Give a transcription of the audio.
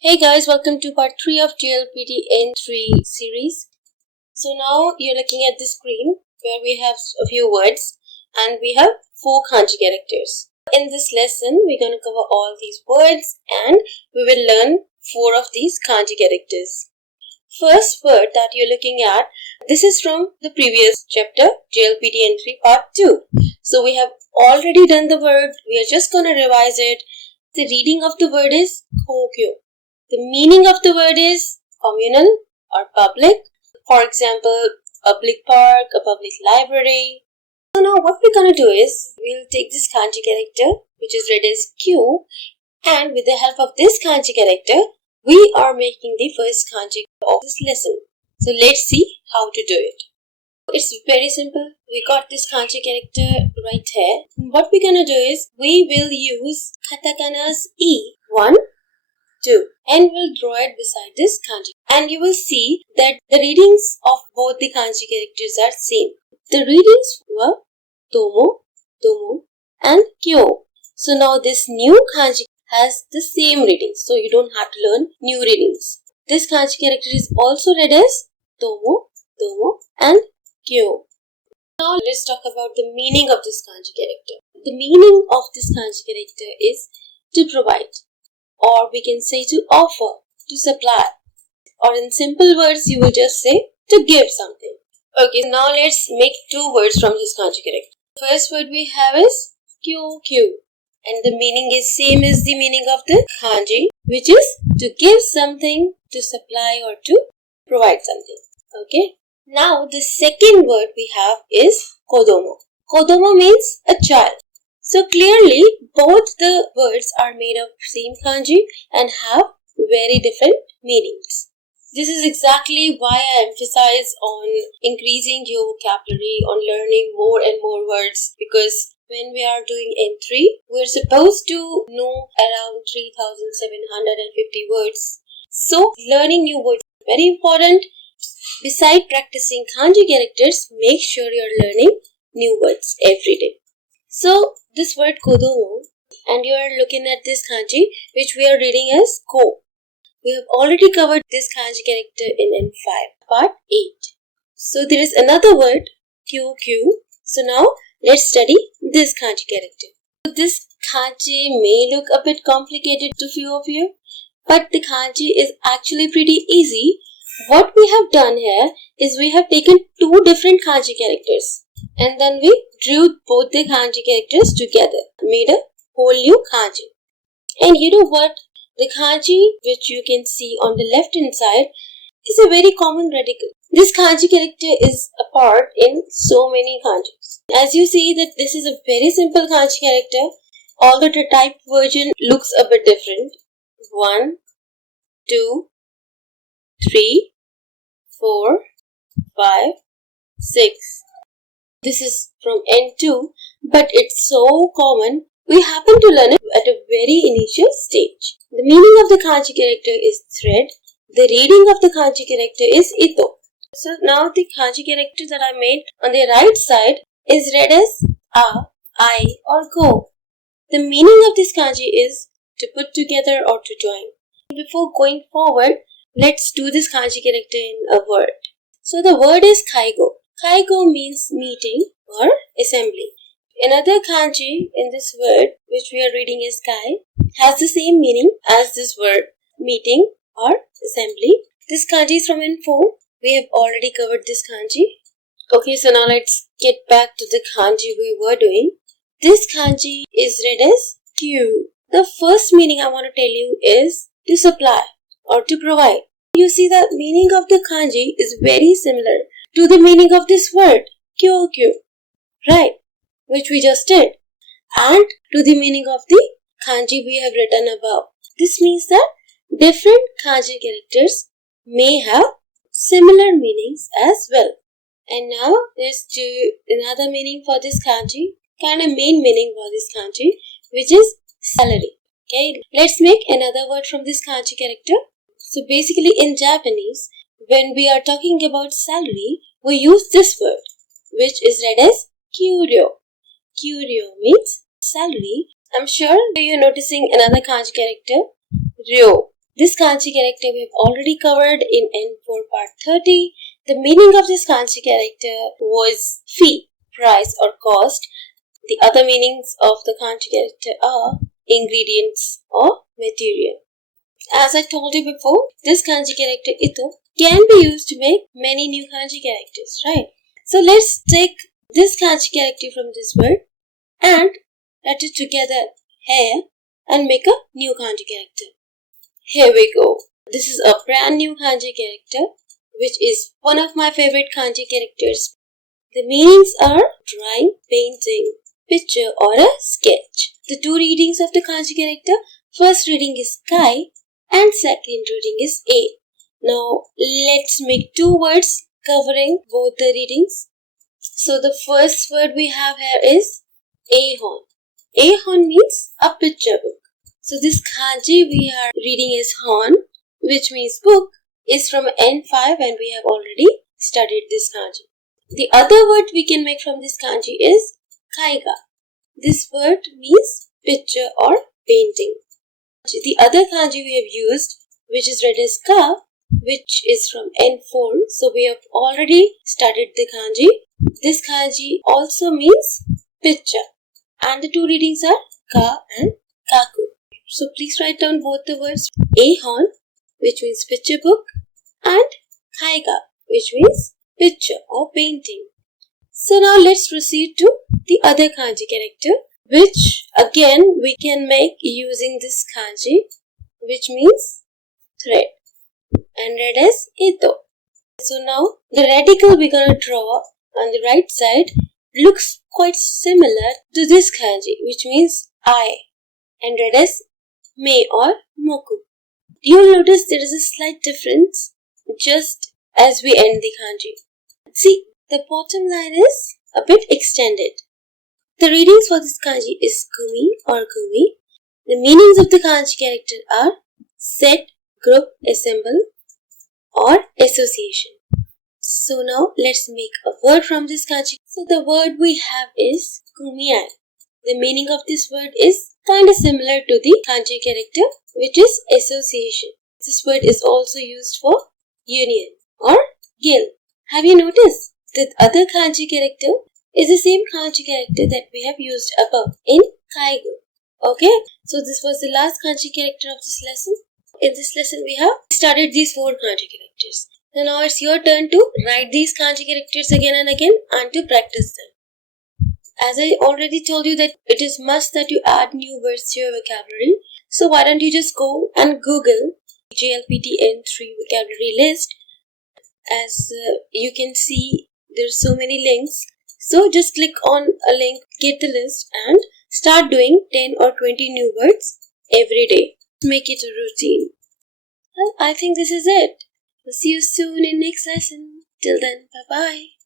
Hey guys, welcome to part 3 of JLPT N3 series. So now you're looking at the screen where we have a few words and we have 4 kanji characters. In this lesson, we're going to cover all these words and we will learn 4 of these kanji characters. First word that you're looking at, this is from the previous chapter, JLPT N3 part 2. So we have already done the word, we are just going to revise it. The reading of the word is kokyo. The meaning of the word is communal or public. For example, public park, a public library. So now what we're going to do is, we'll take this kanji character which is read as Q, and with the help of this kanji character, we are making the first kanji of this lesson. So let's see how to do it. It's very simple. We got this kanji character right here. What we're going to do is, we will use katakana's E, 1, 2, and we'll draw it beside this kanji. And you will see that the readings of both the kanji characters are same. The readings were tomo, tomo, and kyo. So now this new kanji has the same readings, so you don't have to learn new readings. This kanji character is also read as tomo, tomo, and kyo. Now let's talk about the meaning of this kanji character. The meaning of this kanji character is to provide, or we can say to offer, to supply, or in simple words you will just say to give something. Okay, now let's make 2 words from this kanji character. The first word we have is kyokyu, and the meaning is same as the meaning of the kanji, which is to give something, to supply, or to provide something. Okay, now the second word we have is kodomo. Kodomo means a child. So clearly, both the words are made of same kanji and have very different meanings. This is exactly why I emphasize on increasing your vocabulary, on learning more and more words, because when we are doing N3, we're supposed to know around 3,750 words. So learning new words is very important. Besides practicing kanji characters, make sure you're learning new words every day. So this word kodomo, and you are looking at this kanji which we are reading as ko. We have already covered this kanji character in N5 part 8. So there is another word kyokyu. So now let's study this kanji character. So this kanji may look a bit complicated to few of you, but the kanji is actually pretty easy. What we have done here is, we have taken 2 different kanji characters and then we drew both the kanji characters together, made a whole new kanji. And you know what? The kanji which you can see on the left hand side is a very common radical. This kanji character is a part in so many kanjis. As you see that this is a very simple kanji character, although the typed version looks a bit different. 1, 2, 3, 4, 5, 6. This is from N2, but it's so common, we happen to learn it at a very initial stage. The meaning of the kanji character is thread. The reading of the kanji character is ito. So now the kanji character that I made on the right side is read as a, I, or go. The meaning of this kanji is to put together or to join. Before going forward, let's do this kanji character in a word. So the word is kaigo. Kaigo means meeting or assembly. Another kanji in this word, which we are reading as kai, has the same meaning as this word, meeting or assembly. This kanji is from N4. We have already covered this kanji. Okay, so now let's get back to the kanji we were doing. This kanji is read as kyu. The first meaning I want to tell you is to supply or to provide. You see the meaning of the kanji is very similar to the meaning of this word, kyokyu, right, which we just did, and to the meaning of the kanji we have written above. This means that different kanji characters may have similar meanings as well. And now there's another meaning for this kanji, kind of main meaning for this kanji, which is salary. Okay, let's make another word from this kanji character. So basically in Japanese, when we are talking about salary, we use this word, which is read as kyuryo. Kyuryo means salary. I'm sure you're noticing another kanji character, ryo. This kanji character we have already covered in N4 part 30. The meaning of this kanji character was fee, price or cost. The other meanings of the kanji character are ingredients or material. As I told you before, this kanji character ito can be used to make many new kanji characters, right? So let's take this kanji character from this word and let it together here and make a new kanji character. Here we go. This is a brand new kanji character which is one of my favorite kanji characters. The meanings are drawing, painting, picture or a sketch. The two readings of the kanji character, first reading is kai and second reading is a. Now let's make two words covering both the readings. So the first word we have here is ahon. Ahon means a picture book. So this kanji we are reading is hon, which means book, is from N5 and we have already studied this kanji. The other word we can make from this kanji is kaiga. This word means picture or painting. The other kanji we have used, which is read as ka, which is from N4. So we have already studied the kanji. This kanji also means picture. And the two readings are ka and kaku. So please write down both the words ahon, which means picture book, and kaiga, which means picture or painting. So now let's proceed to the other kanji character, which again we can make using this kanji, which means thread, and read as ito. So now the radical we're gonna draw on the right side looks quite similar to this kanji, which means I, and read as me or moku. You'll notice there is a slight difference just as we end the kanji. See, the bottom line is a bit extended. The readings for this kanji is kumi or kumi. The meanings of the kanji character are set, group, assemble or association. So now let's make a word from this kanji. So the word we have is kumiai. The meaning of this word is kind of similar to the kanji character, which is association. This word is also used for union or guild. Have you noticed that other kanji character is the same kanji character that we have used above in kaigo? Okay, so this was the last kanji character of this lesson. In this lesson we have studied these 4 kanji characters. So now it's your turn to write these kanji characters again and again and to practice them. As I already told you that it is must that you add new words to your vocabulary. So why don't you just go and Google JLPT N3 vocabulary list. As you can see, there's so many links. So just click on a link, get the list and start doing 10 or 20 new words every day. Make it a routine. Well, I think this is it. We'll see you soon in next lesson. Till then, bye-bye.